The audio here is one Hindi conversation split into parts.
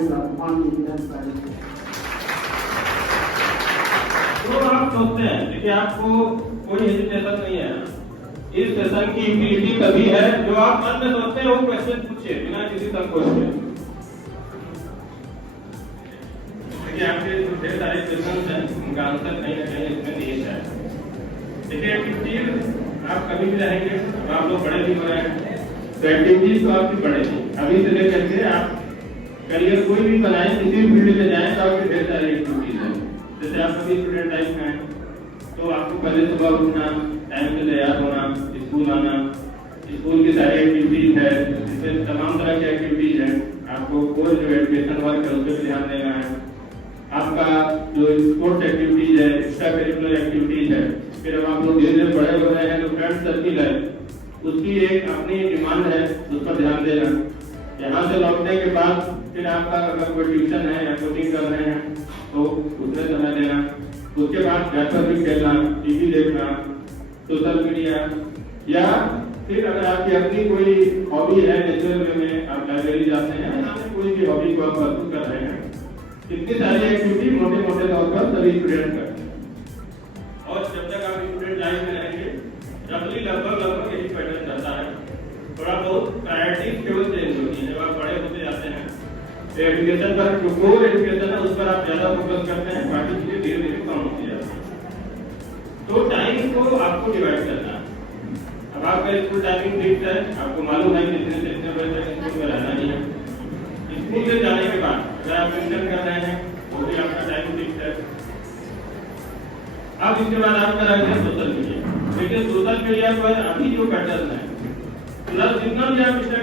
Agenda on Indian Science. तो आप सोचते हैं देखिए आपको कोई हेजिटेशन नहीं है, इस सेशन की यूटिलिटी तभी है जो आप मन में सोचते हैं वो क्वेश्चन पूछिए बिना किसी संकोच के। देखिए आपके जो ढेर सारे क्वेश्चन हैं उनका आंसर कहीं ना कहीं इसमें निहित है। देखिए एक्टिविटीज आप कभी भी रहेंगे, तो आप लोग बड़े भी हो रहे हैं तो एक्टिविटीज तो आपकी बढ़ेगी। अभी से लेकर के आप करियर कोई भी बनाए, किसी भी फील्ड में जाए तो आपके ढेर सारी एक्टिविटीज हैं। जैसे आप सभी स्टूडेंट लाइफ में हैं तो आपको पहले सुबह उठना, टाइम से तैयार होना, स्कूल आना, स्कूल की सारी एक्टिविटीज है, इसमें तमाम तरह की एक्टिविटीज है। आपको कोई जो एजुकेशन वर्क है उस पर ध्यान देना है। आपका जो स्पोर्ट्स एक्टिविटीज है, एक्स्ट्रा करिकुलर एक्टिविटीज है, फिर अब आप लोग धीरे धीरे बड़े हो रहे हैं तो फ्रेंड सर्किल है, उसकी एक अपनी डिमांड है, उस पर ध्यान देना। यहाँ से लौटने के बाद फिर आपका अगर कोई ट्यूशन है या कोचिंग कर रहे हैं तो उसमें समय देना। उसके बाद घर पर भी खेलना, टीवी देखना, सोशल मीडिया, या फिर अगर आपकी अपनी कोई हॉबी है, नेचुरल वे में आप लाइब्रेरी जाते हैं या कोई भी हॉबी को आप परस्यू कर रहे हैं, इतनी सारी एक्टिविटी मोटे मोटे तौर पर सभी स्टूडेंट करते हैं। और जब तक आप स्टूडेंट लाइफ में रहेंगे रफली लगभग यही पैटर्न रहता है। थोड़ा बहुत प्रायोरिटी केवल चेंज होती है। जब आप बड़े होते जाते हैं तो एजुकेशन पर जो कोर एजुकेशन है उस पर आप ज्यादा फोकस करते हैं, बाकी चीजें धीरे धीरे कम होती जाती हैं। तो टाइम को आपको डिवाइड करना है। अब आपका स्कूल टाइमिंग फिक्स है, आपको मालूम है कितने से कितने बजे तक स्कूल में रहना ही है। स्कूल से जाने के बाद अगर आप ट्यूशन कर रहे हैं वो भी आपका टाइम फिक्स है। अब इसके बाद आपका रहता है सोशल मीडिया। देखिए सोशल मीडिया पर अभी जो पैटर्न है, प्लस जितना भी आप एक्स्ट्रा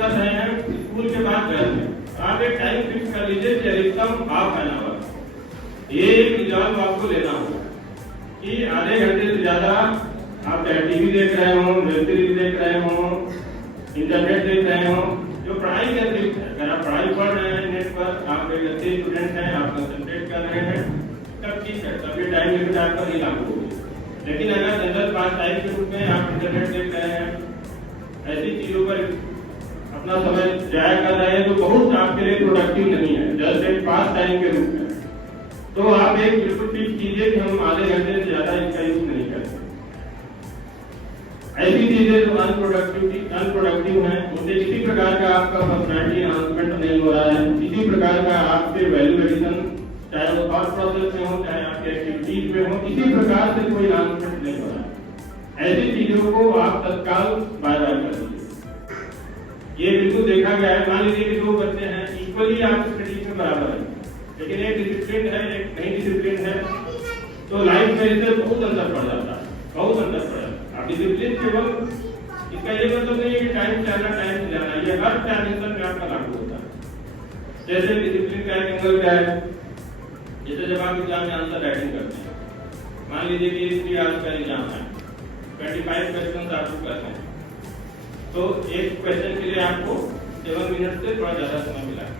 कर रहे हैं स्कूल के बाद घर में, आप एक टाइम फिक्स कर लीजिए कि अधिकतम हाफ एन आवर। ये एक रिजॉल्व आपको लेना होगा कि आधे घंटे से ज्यादा आप टीवी देख रहे हो, वेब सीरीज देख रहे हो, इंटरनेट देख रहे हो, जो पढ़ाई के अतिरिक्त है। अगर आप पढ़ाई पढ़ रहे हैं नेट पर, आप एक अच्छे स्टूडेंट हैं, आप कंसंट्रेट कर रहे हैं, तब ठीक है, तब ये टाइम लिमिट आप पर नहीं लागू होगी। लेकिन अगर जनरल पास टाइम के रूप में आप इंटरनेट देख रहे हैं, ऐसी चीजों पर अपना समय जाया कर रहे हैं तो बहुत आपके लिए प्रोडक्टिव नहीं है, जस्ट एक पास टाइम के रूप में। तो आप एक बिल्कुल फिक्स कीजिए कि हम आधे घंटे से ज्यादा इसका यूज नहीं करते। ऐसी चीजें जो अनप्रोडक्टिव हैं उनसे किसी प्रकार का आपका पर्सनैलिटी एनहांसमेंट नहीं हो रहा है, किसी प्रकार का आपके वैल्यू एडिशन, चाहे वो थॉट प्रोसेस में हो, चाहे आपके एक्टिविटीज में हो, किसी प्रकार से कोई एनहांसमेंट नहीं हो रहा है। ऐसी चीजों को आप तत्काल बाय बाय कर दीजिए। ये बिल्कुल देखा गया है। मान लीजिए कि दो बच्चे हैं, इक्वली आप स्टडीज में बराबर है, लेकिन एक डिसिप्लिन है, एक नहीं डिसिप्लिन है, तो लाइफ में इससे बहुत अंतर पड़ जाता है, बहुत अंतर पड़ जाता है। अब डिसिप्लिन केवल इसका ये मतलब नहीं है कि टाइम से आना, टाइम से जाना, ये हर डायमेंशन में आपका लागू होता है। जैसे डिसिप्लिन का एक एंगल क्या है, जैसे जब आप एग्जाम में आंसर राइटिंग करते हैं, मान लीजिए कि 3 आवर्स का एग्जाम है, 25 क्वेश्चन आपको करते हैं, तो एक क्वेश्चन के लिए आपको 7 मिनट से थोड़ा ज्यादा समय मिला है।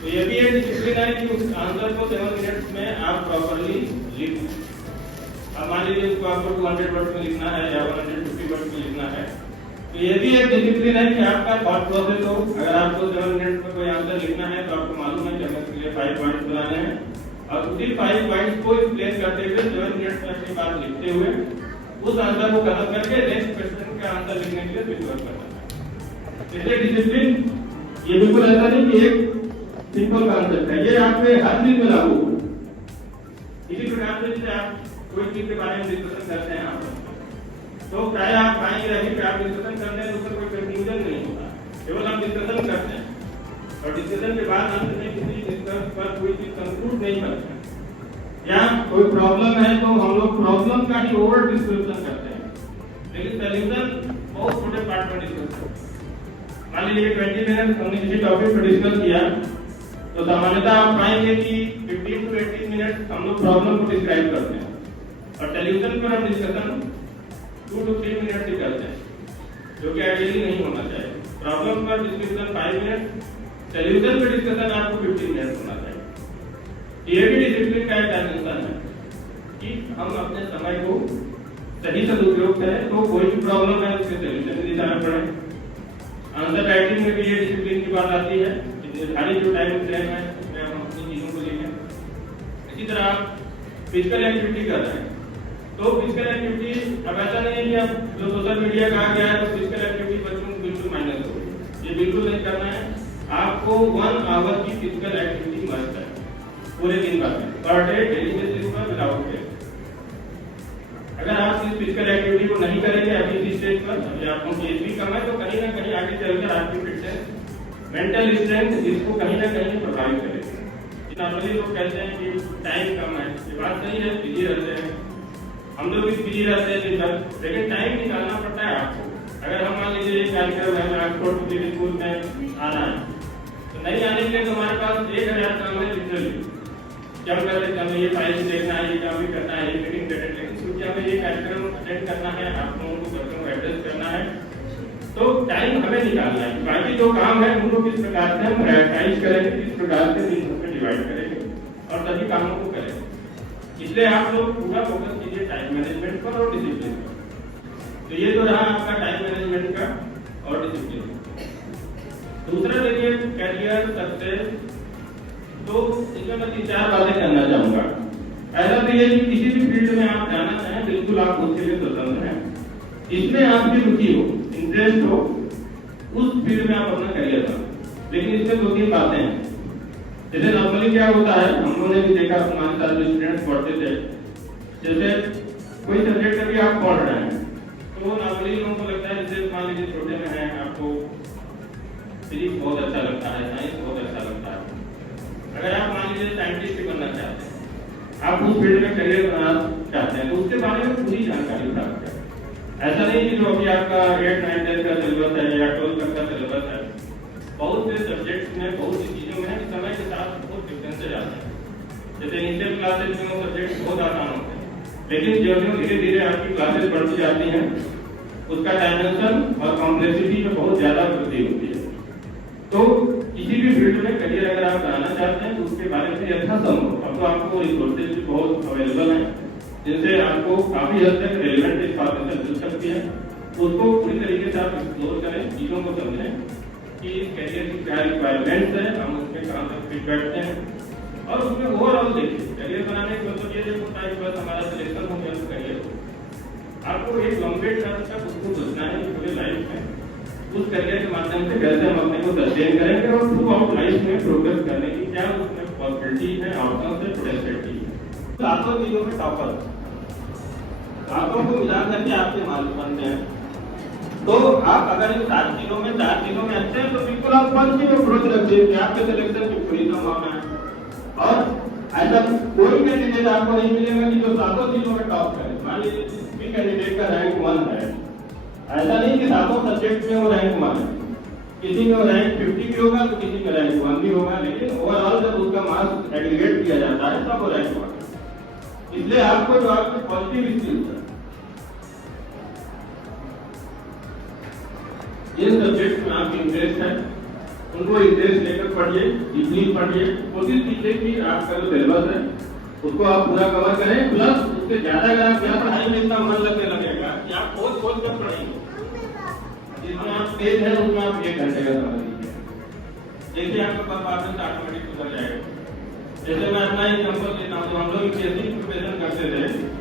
तो ये भी एक डिसिप्लिन है कि उस आंसर को 7 मिनट्स में आप प्रॉपर्ली लिख। अब मान लीजिए उसको आपको 200 वर्ड्स में लिखना है या 150 वर्ड्स में लिखना है, तो ये भी एक डिसिप्लिन है कि आपका थॉट प्रोसेस हो। अगर आपको 7 मिनट्स में कोई आंसर लिखना है तो आपको मालूम है कि हमें इसके लिए 5 पॉइंट्स बनाने हैं, और उसी 5 पॉइंट्स को एक्सप्लेन करते हुए 7 मिनट्स में अपनी बात लिखते हुए उस आंसर को खत्म करके नेक्स्ट क्वेश्चन का आंसर लिखने के लिए स्विच ओवर करना है। इसलिए डिसिप्लिन ये बिल्कुल ऐसा नहीं कि एक सिंपल कॉन्सेप्ट है, ये आपके हर चीज में लागू होगा। इसी प्रकार से जैसे आप कोई चीज के बारे में डिस्कशन करते हैं आप, तो प्राय आप पाएंगे कि आप डिस्कशन करते हैं तो उसका कोई कंक्लूजन नहीं होता, केवल हम डिस्कशन करते हैं और डिस्कशन के बाद अंत में किसी डिस्कस पर कोई चीज कंक्लूड नहीं करते हैं। या कोई प्रॉब्लम है तो हम लोग प्रॉब्लम का ही ओवर डिस्क्रिप्शन करते हैं, लेकिन सॉल्यूशन बहुत छोटे पार्ट में डिस्कस करते हैं। मान लीजिए 20 मिनट हमने किसी टॉपिक पर डिस्कस किया, तो सामान्यतः आप पाएंगे कि 15 to 18 मिनट हम लोग प्रॉब्लम को डिस्क्राइब करते हैं, और सॉल्यूशन पर हम डिस्कशन 2 to 3 मिनट ही करते हैं, जो कि आइडियली नहीं होना चाहिए। प्रॉब्लम पर डिस्कशन 5 मिनट, सॉल्यूशन पर डिस्कशन आपको 15 मिनट होना चाहिए। ये भी डिसिप्लिन का एक डायमेंशन है कि हम अपने समय को सही सदुपयोग करें, तो कोई भी प्रॉब्लम है उसके सॉल्यूशन की दिशा में बढ़े। आंसर राइटिंग में भी ये डिसिप्लिन की बात आती है। निर्धारित जो टाइम फ्रेम है उसमें हम अपनी चीजों को लेंगे। इसी तरह आप फिजिकल एक्टिविटी कर रहे हैं तो फिजिकल एक्टिविटी अब ऐसा नहीं है कि अब जो सोशल मीडिया का आ गया है तो फिजिकल एक्टिविटी बच्चों को बिल्कुल माइनस हो गई, ये बिल्कुल नहीं करना है। आपको 1 आवर की फिजिकल एक्टिविटी मस्ट है पूरे दिन का, पर डे डेली बेसिस पर विदाउट फेल। अगर आप इस फिजिकल एक्टिविटी को नहीं करेंगे अभी इस स्टेज पर, अभी आपको एज भी कम है तो कहीं ना कहीं आगे चलकर आपकी फिटनेस मेंटल स्ट्रेंथ इसको कहीं ना कहीं प्रभावित करेगी। नॉर्मली लोग कहते हैं कि टाइम कम है, ये बात सही है, बिजी रहते हैं, हम लोग भी बिजी रहते हैं दिन भर, लेकिन टाइम निकालना पड़ता है आपको। अगर हम मान लीजिए एक कार्यक्रम है ऑक्सफोर्ड पब्लिक स्कूल में आना है तो नहीं आने के लिए तो हमारे पास 1000 काम है लिटरली, क्या कर रहे हैं, ये फाइल देखना है, ये काम भी करना है, ये मीटिंग अटेंड करनी है, क्योंकि हमें ये कार्यक्रम अटेंड करना है, आप लोगों को कार्यक्रम को एड्रेस करना है, तो टाइम हमें निकालना है। बाकी जो काम है उनको किस प्रकार से हम प्रायोरिटाइज करेंगे, किस प्रकार से दिन में डिवाइड करेंगे और सभी कामों को करेंगे। इसलिए आप लोग पूरा फोकस कीजिए टाइम मैनेजमेंट पर और डिसिप्लिन पर। तो ये तो रहा आपका टाइम मैनेजमेंट का और डिसिप्लिन। दूसरा देखिए करियर सक्सेस, तो इसमें मैं 3-4 बातें करना चाहूंगा। ऐसा तो ये कि किसी भी फील्ड में आप जाना चाहें बिल्कुल आप उसके लिए स्वतंत्र हैं, इसमें आपकी रुचि हो, इंटरेस्ट हो, उस फील्ड में आप अपना करियर बनाओ। लेकिन इसमें 2-3 बातें हैं। जैसे नॉर्मली क्या होता है, हम लोगों ने भी देखा हमारे साथ जो स्टूडेंट्स पढ़ते थे, जैसे कोई सब्जेक्ट अभी आप पढ़ रहे हैं तो नॉर्मली लोगों को लगता है, जैसे मान लीजिए छोटे में है आपको फिजिक्स बहुत अच्छा लगता है, साइंस बहुत अच्छा लगता है। अगर आप मान लीजिए साइंटिस्ट बनना चाहते हैं, आप उस फील्ड में करियर बनाना चाहते हैं तो उसके बारे में पूरी जानकारी प्राप्त करें। ऐसा नहीं कि जो अभी आपका 8, 9, 10 का सिलेबस है या 12 तक का सिलेबस है, बहुत से सब्जेक्ट्स में, बहुत सी चीजों में समय के साथ बहुत डिफरेंसेस आते हैं। जैसे इनिशियल क्लासेस में वो सब्जेक्ट बहुत आसान होते हैं, लेकिन जो धीरे धीरे आपकी क्लासेस बढ़ती जाती हैं उसका डायमेंशन और कॉम्प्लेक्सिटी में बहुत ज्यादा वृद्धि होती है। तो किसी भी फील्ड में करियर अगर आप बनाना चाहते हैं तो उसके बारे में यथासंभव अब तो आपको रिसोर्सेज भी बहुत अवेलेबल हैं, जिनसे आपको काफी हद तक रेलेवेंट इंफॉर्मेशन मिल सकती है। उसको पूरी तरीके से आप एक्सप्लोर करें, चीजों को समझें कि इस करियर की क्या रिक्वायरमेंट्स है, हम उसमें कहां तक फिट बैठते हैं और उसमें ओवरऑल देखिए। करियर बनाने का मतलब ये देखो टाइम बस हमारा सिलेक्शन हो गया तो करियर हो, आपको एक लंबे टर्म तक उसको सोचना है पूरे लाइफ में उस करियर के माध्यम से कैसे हम अपने को सस्टेन करेंगे और थ्रू आउट लाइफ में प्रोग्रेस करने की क्या उसमें पॉसिबिलिटी है, आउटकम से पोटेंशियलिटी है। सातों चीजों में टॉपर, सातों को मिला करके आपके मालिक बनते हैं। तो आप अगर इन 7 चीजों में 4 चीजों में अच्छे हैं तो बिल्कुल आप पॉजिटिव अप्रोच रखिए कि आपके सिलेक्शन की पूरी संभावना है। और ऐसा कोई कैंडिडेट आपको नहीं मिलेगा कि जो सातों चीजों में टॉप करे। मान लीजिए कैंडिडेट का रैंक 1 है, ऐसा नहीं कि सातों सब्जेक्ट में वो रैंक 1 है, किसी में रैंक 50 भी होगा तो किसी में रैंक 1 भी होगा, लेकिन ओवरऑल जब उसका मार्क्स एग्रीगेट किया जाता है तब वो रैंक 1 है। इसलिए आपको जो आपके पॉजिटिव स्किल्स है, जिन सब्जेक्ट में आपकी इंटरेस्ट है उनको इंटरेस्ट लेकर पढ़िए, डीपली पढ़िए, कोशिश कीजिए कि आपका जो सिलेबस है उसको आप पूरा कवर करें। प्लस उससे ज्यादा अगर आप क्या पढ़ाई में इतना मन लगने लगेगा कि आप खोज कर पढ़ेंगे, जिसमें आप तेज है उसमें आप 1 घंटे का समय दीजिए, जैसे आपका परफॉर्मेंस ऑटोमेटिक सुधर जाएगा। जैसे मैं अपना एग्जांपल लेता हूँ, हम लोग यूपीएससी प्रिपरेशन करते थे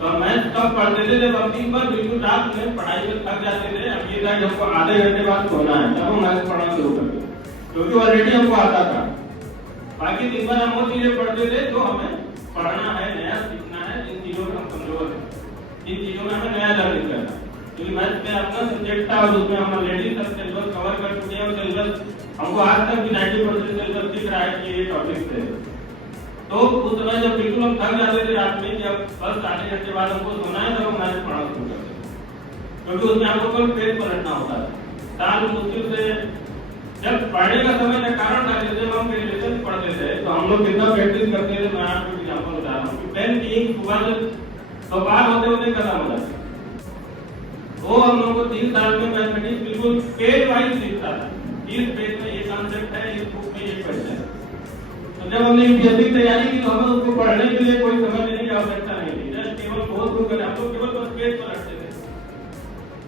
तो मैथ तब पढ़ते थे जब हम दिन भर बिल्कुल रात में पढ़ाई में थक जाते थे। अब ये था कि हमको आधे घंटे बाद सोना है, तब हम मैथ पढ़ना शुरू कर दिए क्योंकि ऑलरेडी हमको आता था। बाकी दिन भर हम वो चीजें पढ़ते थे जो हमें पढ़ना है, नया सीखना है, जिन चीजों में हम कमजोर हैं, जिन चीजों में हमें नया लर्निंग करना है। क्योंकि मैथ में अपना सब्जेक्ट था और उसमें हम ऑलरेडी सब सिलेबस कवर कर चुके हैं और सिलेबस हमको आज तक 90% सिलेबस दिख रहा है कि ये टॉपिक से। तो उस समय जब बिल्कुल हम थक जाते थे रात में, जब बस आधे घंटे बाद हमको सोना है तब हम मैथ पढ़ना शुरू करते थे, क्योंकि उसमें हमको कल पेज पलटना होता है। साल मुश्किल से जब पढ़ने का समय का कारण था, जब हम ग्रेजुएशन पढ़ते थे तो हम लोग कितना प्रैक्टिस करते थे। मैं आपको एग्जांपल बता रहा हूँ, पेन की सुबह दोपहर होते होते खत्म हो जाती, वो हम लोगों को 3 साल में मैथमेटिक्स बिल्कुल पेज वाइज सीखता था। इस पेज में ये कॉन्सेप्ट है, इस बुक में ये क्वेश्चन है। तो जब हमने यूपीएससी की तैयारी की तो हमें उसको पढ़ने के लिए कोई समय देने की आवश्यकता नहीं थी, जस्ट केवल बहुत बुक करें, हम लोग केवल बस पेज पर रखते थे।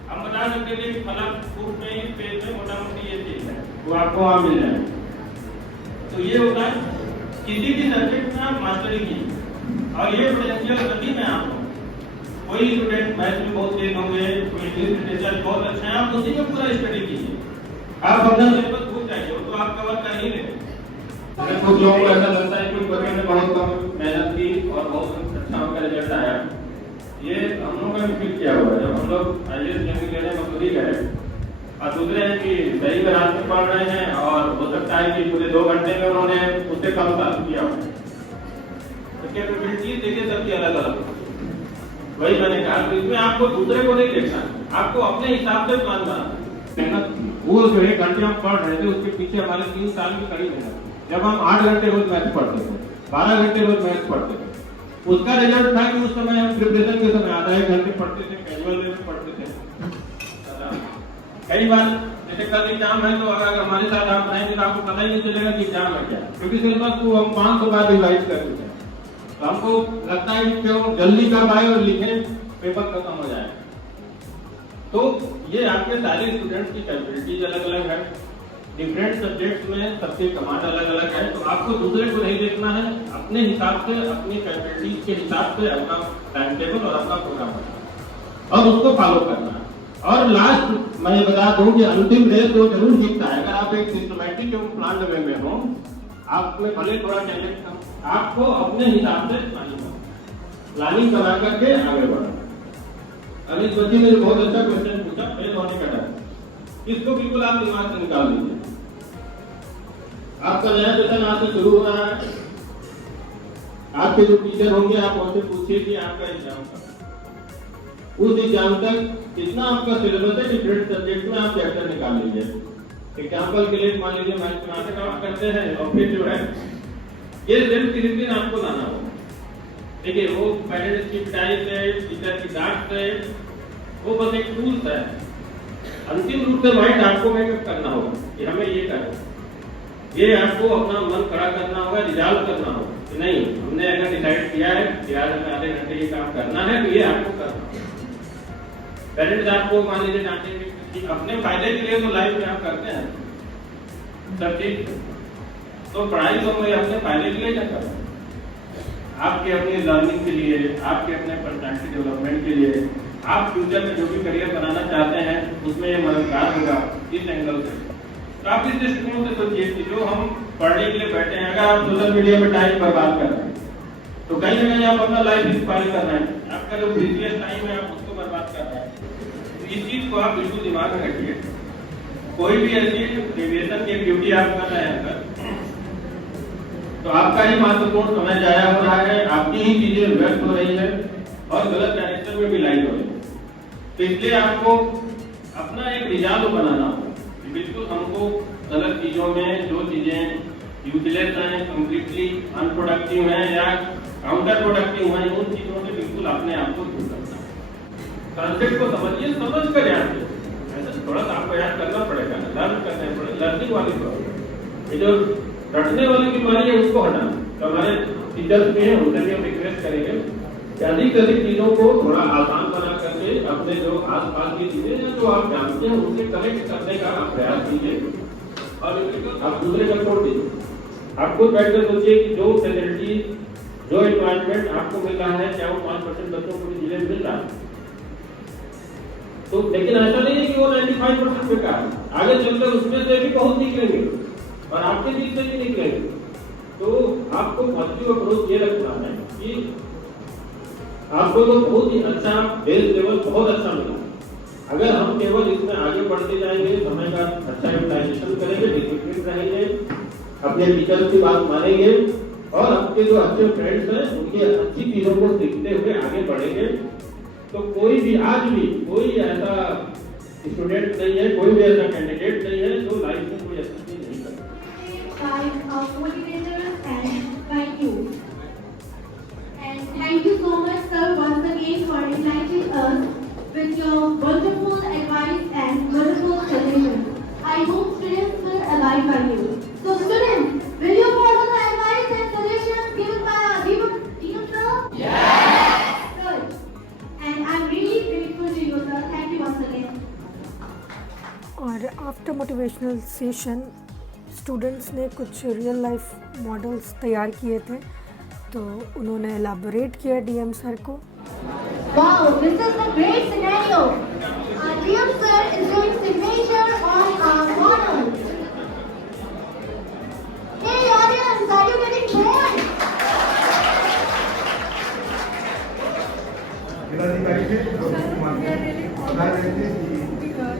हम बता सकते थे कि फला बुक में इस पेज में मोटा मोटी ये चीज है, वो आपको वहां मिल जाए। तो ये होता है किसी भी सब्जेक्ट में आप मास्टरी कीजिए और ये पोटेंशियल सभी में आप हो। कोई स्टूडेंट मैथ्स में बहुत तेज होंगे, कोई इंग्लिश लिटरेचर बहुत अच्छा है, आप उसी में पूरा स्टडी कीजिए। आप अपना सिलेबस भूल जाइए, वो तो आप कवर कर ही लेंगे। कुछ लोगों को ऐसा लगता है कि बच्चे ने बहुत कम मेहनत की और बहुत अच्छा उनका रिजल्ट आया। ये हम लोगों ने फील किया हुआ है। हम लोग आईएएस ट्रेनिंग लेने मसूरी गए और दूसरे हैं कि सही में रात में पढ़ रहे हैं और हो सकता है कि पूरे 2 घंटे में उन्होंने उससे कम साल किया हो। तो कैपेबिलिटीज देखिए सबकी अलग अलग। वही मैंने कहा तो इसमें आपको दूसरे को नहीं देखना, आपको अपने हिसाब से प्लान बनाना। वो जो 1 घंटे हम पढ़ रहे थे उसके पीछे हमारे 3 साल की कड़ी मेहनत। जब हम 8 घंटे रोज मैथ पढ़ते थे, 12 घंटे रोज मैथ पढ़ते थे, उसका रिजल्ट था कि उस समय हम प्रिपरेशन के समय आधा 1 घंटे पढ़ते थे, कैजुअल वे में पढ़ते थे। कई बार जैसे कल एग्जाम है तो अगर हमारे साथ आप रहेंगे तो आपको पता ही नहीं चलेगा कि एग्जाम है क्या, क्योंकि सिलेबस को हम 500 बार रिवाइज कर चुके हैं। तो हमको लगता है कि क्यों जल्दी कब आए और लिखें, पेपर खत्म हो जाए। तो ये आपके सारे स्टूडेंट्स की कैपेबिलिटीज अलग अलग है, डिफरेंट सब्जेक्ट्स में सबके कमांड अलग अलग है। तो आपको दूसरे को नहीं देखना है, अपने हिसाब से अपनी कैपेबिलिटीज के हिसाब से अपना टाइम टेबल और अपना प्रोग्राम बनाना और उसको फॉलो करना है। और लास्ट मैं बता दूं कि अंतिम रेस तो जरूर जीतता है। अगर आप एक सिस्टमैटिक प्लान वे में हो, आप में भले थोड़ा टैलेंट कम, आपको अपने हिसाब से प्लानिंग करा करके आगे बढ़ना। अब इस बच्चे ने बहुत अच्छा क्वेश्चन पूछा, फेल होने का डर, इसको बिल्कुल आप दिमाग से निकाल दीजिए। आपका नया सेशन आज से शुरू हो रहा है। आपके जो टीचर होंगे आप उनसे पूछिए कि आपका एग्जाम कब, उस एग्जाम तक कितना आपका सिलेबस है, डिफरेंट सब्जेक्ट में आप चैप्टर निकाल लीजिए। एग्जाम्पल के लिए मान लीजिए मैथ्स में का करते हैं और फिर जो है ये सिर्फ 30 दिन आपको लाना होगा। देखिए वो पेरेंट्स की पिटाई से, टीचर की डांट से, वो बस एक टूल्स है। अंतिम रूप से माइंड आपको मेकअप करना होगा कि हमें ये करना है। ये आपको अपना मन खड़ा करना होगा, रिजॉल्व करना होगा कि नहीं, हमने अगर डिसाइड किया है कि आज हमें आधे घंटे ये काम करना है तो ये आपको करना होगा। पेरेंट्स आपको मान लीजिए डांटेंगे कि अपने फायदे के लिए तो लाइफ में आप करते हैं सब चीज, तो पढ़ाई तो मैं अपने फायदे के लिए क्या कर रहा हूँ, आपके अपने लर्निंग के लिए, आपके अपने पर्सनैलिटी डेवलपमेंट के लिए, आप फ्यूचर में जो भी करियर बनाना चाहते हैं उसमें ये मददगार होगा इस एंगल से। तो आप इस दृष्टिकोण से सोचिए कि जो हम पढ़ने के लिए बैठे हैं, अगर आप सोशल मीडिया में टाइम बर्बाद कर रहे हैं तो कहीं ना कहीं आप अपना लाइफ इंस्पायर कर रहे हैं, आपका जो प्रीशियस टाइम है आप उसको बर्बाद कर रहे हैं। तो इस चीज को आप बिल्कुल दिमाग में रखिए। कोई भी ऐसी डेविएशन की ड्यूटी आप कर रहे हैं अगर, तो आपका ही महत्वपूर्ण समय जाया हो रहा है, आपकी ही चीजें व्यर्थ हो रही है और गलत डायरेक्शन में भी लाई हो रही है। तो इसलिए आपको अपना एक रिजॉल्व बनाना होगा। बिल्कुल हमको गलत चीजों में जो चीजें यूजलेस हैं, कंप्लीटली अनप्रोडक्टिव हैं या काउंटर प्रोडक्टिव हैं, उन चीजों से बिल्कुल अपने आप को दूर करना है। कॉन्सेप्ट को समझिए, समझ कर याद कीजिए। ऐसा थोड़ा सा आपको याद करना पड़ेगा, लर्न करना पड़ेगा। लर्निंग वाली प्रॉब्लम, ये जो रटने वाली बीमारी है उसको हटाना। तो हमारे टीचर्स भी हैं, उनसे भी हम रिक्वेस्ट करेंगे कि अधिक से अधिक चीजों को थोड़ा आसान बना करके अपने जो आसपास की चीजें हैं जो आप जानते हैं उनसे कनेक्ट करने का प्रयास कीजिए और आप दूसरे का छोड़ दीजिए। आप खुद बैठकर सोचिए कि जो फैसिलिटी, जो एनवायरमेंट आपको मिल रहा है, क्या वो 5% बच्चों को भी जिले में मिल रहा है? तो लेकिन ऐसा नहीं है कि वो 95% बेकार है। आगे चलकर उसमें से भी बहुत निकलेंगे और आपके बीच से भी निकलेंगे। तो आपको पॉजिटिव अप्रोच ये रखना है कि आपको तो बहुत ही अच्छा बेस लेवल बहुत अच्छा मिला। अगर हम केवल इसमें आगे बढ़ते जाएंगे, समय का अच्छा यूटिलाइजेशन करेंगे, डिसिप्लिन रहेंगे, अपने टीचर्स की बात मानेंगे और आपके जो अच्छे फ्रेंड्स हैं उनकी अच्छी चीजों को सीखते हुए आगे बढ़ेंगे, तो कोई भी आज भी कोई ऐसा स्टूडेंट नहीं है, कोई भी ऐसा कैंडिडेट नहीं है जो लाइफ में कोई ऐसा चीज नहीं करता। Thank you so much, sir, once again for enlightening us with your wonderful advice and wonderful suggestions. I hope students will abide by you. So, students, will you follow the advice and suggestions given by our dear sir? Yes. Good. And I'm really grateful to you, sir. Thank you once again. और आफ्टर मोटिवेशनल सेशन स्टूडेंट्स ने कुछ रियल लाइफ मॉडल्स तैयार किए थे, तो उन्होंने एलाबोरेट किया डीएम सर को। Wow, this is a great scenario. DM sir is doing signature on our models. Hey audience, are you getting bored?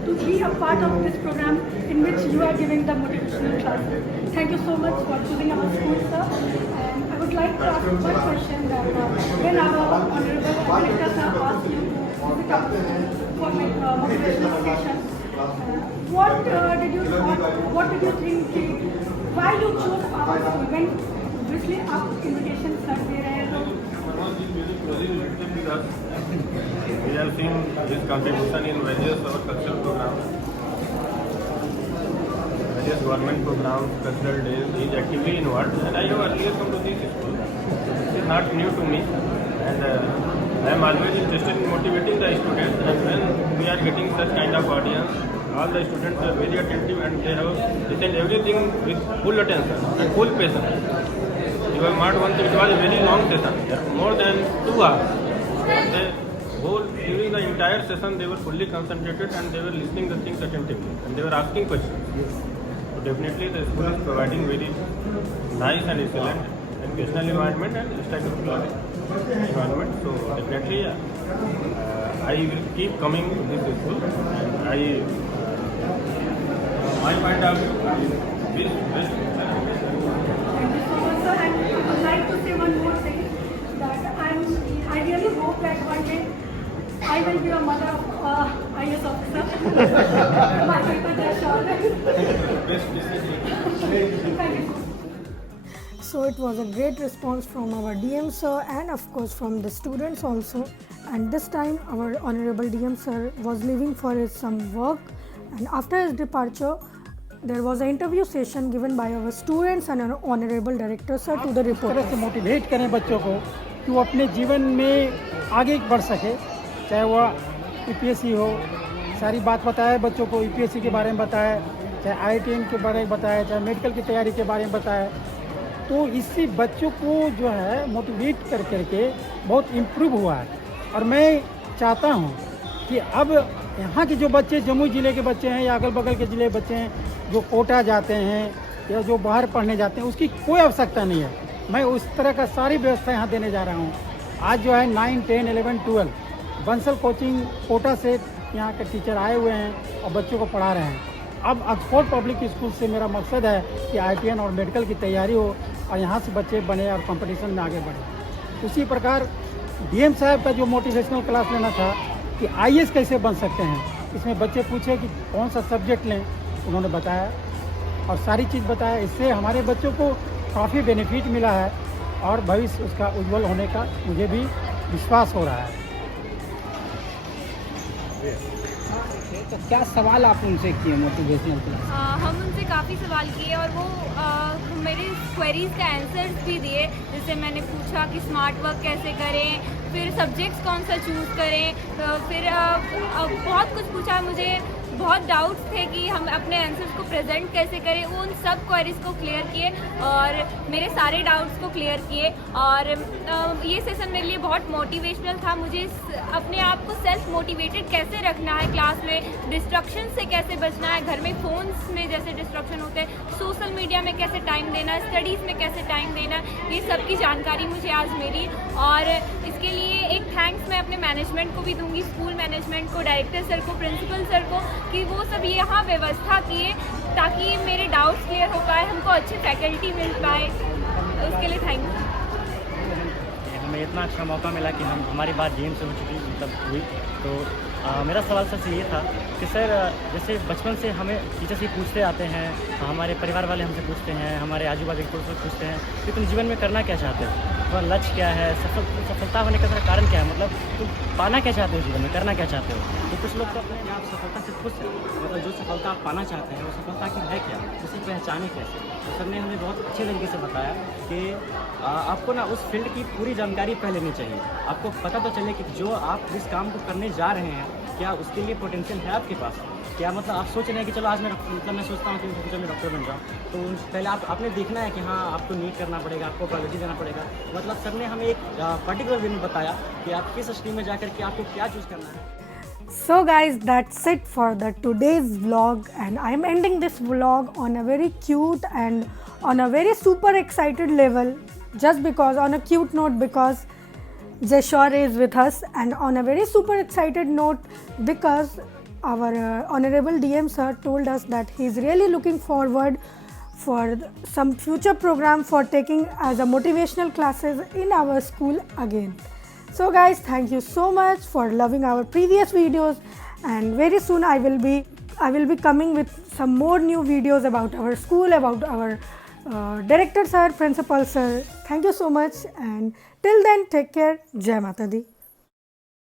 To be a part of this program in which you are giving the motivational classes. Thank you so much for choosing our school, sir. And I would like to ask one question that when our honorable director sir asked you to visit our school for motivational session, what did you think, why you chose our school when obviously आप invitation sir दे रहे हैं तो We have seen his contribution in various our cultural programs, various government programs, cultural days. He is actively involved, and I have earlier come to this school. It is not new to me, and I am always interested in motivating the students. And when we are getting such kind of audience, all the students are very attentive and they have listened everything with full attention and full patience. You have not one thing. It was a very long session, more than 2 hours. During the entire session, they were fully concentrated and they were listening the things attentively and they were asking questions. So definitely, the school is providing very nice and excellent educational environment and extracurricular environment. So definitely, I will keep coming to this school, and my point of view is best. Thank you so much, sir. And I would like to say one more thing, that I really hope that one day I will be a mother of IAS officer. My paper just short. Thank you. So it was a great response from our DM sir and of course from the students also. And this time our honorable DM sir was leaving for some work, and after his departure there was an interview session given by our students and our honorable director sir to the इस तरह reporters. से मोटिवेट करें बच्चों को कि वो अपने जीवन में आगे बढ़ सके, चाहे वह यूपीएससी हो। सारी बात बताए बच्चों को, यूपीएससी के बारे में बताए, चाहे आईआईटीएम के बारे में बताए, चाहे मेडिकल की तैयारी के बारे में बताए। तो इससे बच्चों को जो है मोटिवेट कर करके बहुत इम्प्रूव हुआ है। और मैं चाहता हूँ कि अब यहाँ के जो बच्चे जम्मू ज़िले के बच्चे हैं या अगल बगल के ज़िले के बच्चे हैं जो कोटा जाते हैं या जो बाहर पढ़ने जाते हैं, उसकी कोई आवश्यकता नहीं है। मैं उस तरह का सारी व्यवस्था यहाँ देने जा रहा हूँ। आज जो है 9, 10, 11, 12 बंसल कोचिंग कोटा से यहाँ के टीचर आए हुए हैं और बच्चों को पढ़ा रहे हैं। अब ऑक्सफोर्ड पब्लिक स्कूल से मेरा मकसद है कि आईटीएन और मेडिकल की तैयारी हो और यहाँ से बच्चे बने और कंपटीशन में आगे बढ़े। उसी प्रकार डीएम साहब का जो मोटिवेशनल क्लास लेना था कि आईएएस कैसे बन सकते हैं, इसमें बच्चे पूछे कि कौन सा सब्जेक्ट लें, उन्होंने बताया और सारी चीज़ बताया। इससे हमारे बच्चों को काफ़ी बेनिफिट मिला है और भविष्य उसका उज्जवल होने का मुझे भी विश्वास हो रहा है। तो क्या सवाल आप उनसे किए मोटिवेशनल क्लास? हम उनसे काफ़ी सवाल किए और वो मेरे क्वेरीज का आंसर्स भी दिए। जैसे मैंने पूछा कि स्मार्ट वर्क कैसे करें, फिर सब्जेक्ट्स कौन सा चूज़ करें, तो फिर बहुत कुछ पूछा। मुझे बहुत डाउट्स थे कि हम अपने आंसर्स को प्रेजेंट कैसे करें। वो उन सब क्वेरीज को क्लियर किए और मेरे सारे डाउट्स को क्लियर किए। और ये सेशन मेरे लिए बहुत मोटिवेशनल था। मुझे अपने आप को सेल्फ मोटिवेटेड कैसे रखना है, क्लास में डिस्ट्रक्शन से कैसे बचना है, घर में फ़ोन्स में जैसे डिस्ट्रक्शन होते हैं, सोशल मीडिया में कैसे टाइम देना, स्टडीज़ में कैसे टाइम देना, ये सब की जानकारी मुझे आज मिली। और इसके लिए एक थैंक्स मैं अपने मैनेजमेंट को भी दूंगी, स्कूल मैनेजमेंट को, डायरेक्टर सर को, प्रिंसिपल सर को, कि वो सब यहाँ व्यवस्था किए ताकि मेरे डाउट्स क्लियर हो पाए, हमको अच्छी फैकल्टी मिल पाए। उसके लिए थैंक यू। हमें इतना अच्छा मौका मिला कि हमारी बात डीएम से हो चुकी मतलब हुई। तो मेरा सवाल सर से ये था कि सर जैसे बचपन से हमें टीचर से पूछते आते हैं, हमारे परिवार वाले हमसे पूछते हैं, हमारे आजू बाजू के दोस्त पूछते हैं कि तुम जीवन में करना क्या चाहते हो, तुम्हारा लक्ष्य क्या है, सफलता होने का कारण क्या है, मतलब तुम पाना क्या चाहते हो जीवन में, करना क्या चाहते हो। तो कुछ लोग तो अपने आप सफलता से खुश हैं, मतलब जो सफलता आप पाना चाहते हैं वो सफलता की है क्या, उसे पहचाने कैसे। तो सर ने हमें बहुत अच्छे तरीके से बताया कि आपको ना उस फील्ड की पूरी जानकारी पहले लेनी चाहिए। आपको पता तो चले कि जो आप जिस काम को करने जा रहे हैं क्या उसके लिए पोटेंशियल है आपके पास। क्या मतलब आप सोच रहे हैं कि चलो आज मैं सोचता हूँ कि फ्यूचर में डॉक्टर बन जाऊँ, तो पहले आपने देखना है कि हाँ आपको नीट करना पड़ेगा, आपको बायोलॉजी देना पड़ेगा। मतलब सर ने हमें एक पर्टिकुलर वे में बताया कि आप किस स्ट्रीम में जाकर के आपको क्या चूज़ करना है। So guys, that's it for the today's vlog, and I'm ending this vlog on a very cute and on a very super excited level, just because on a cute note, because Jeshwar is with us, and on a very super excited note because our honorable DM sir told us that he's really looking forward for some future program for taking as a motivational classes in our school again. So guys, thank you so much for loving our previous videos, and very soon I will be coming with some more new videos about our school, about our director sir, principal sir. Thank you so much, and till then take care. Jai Mata Di.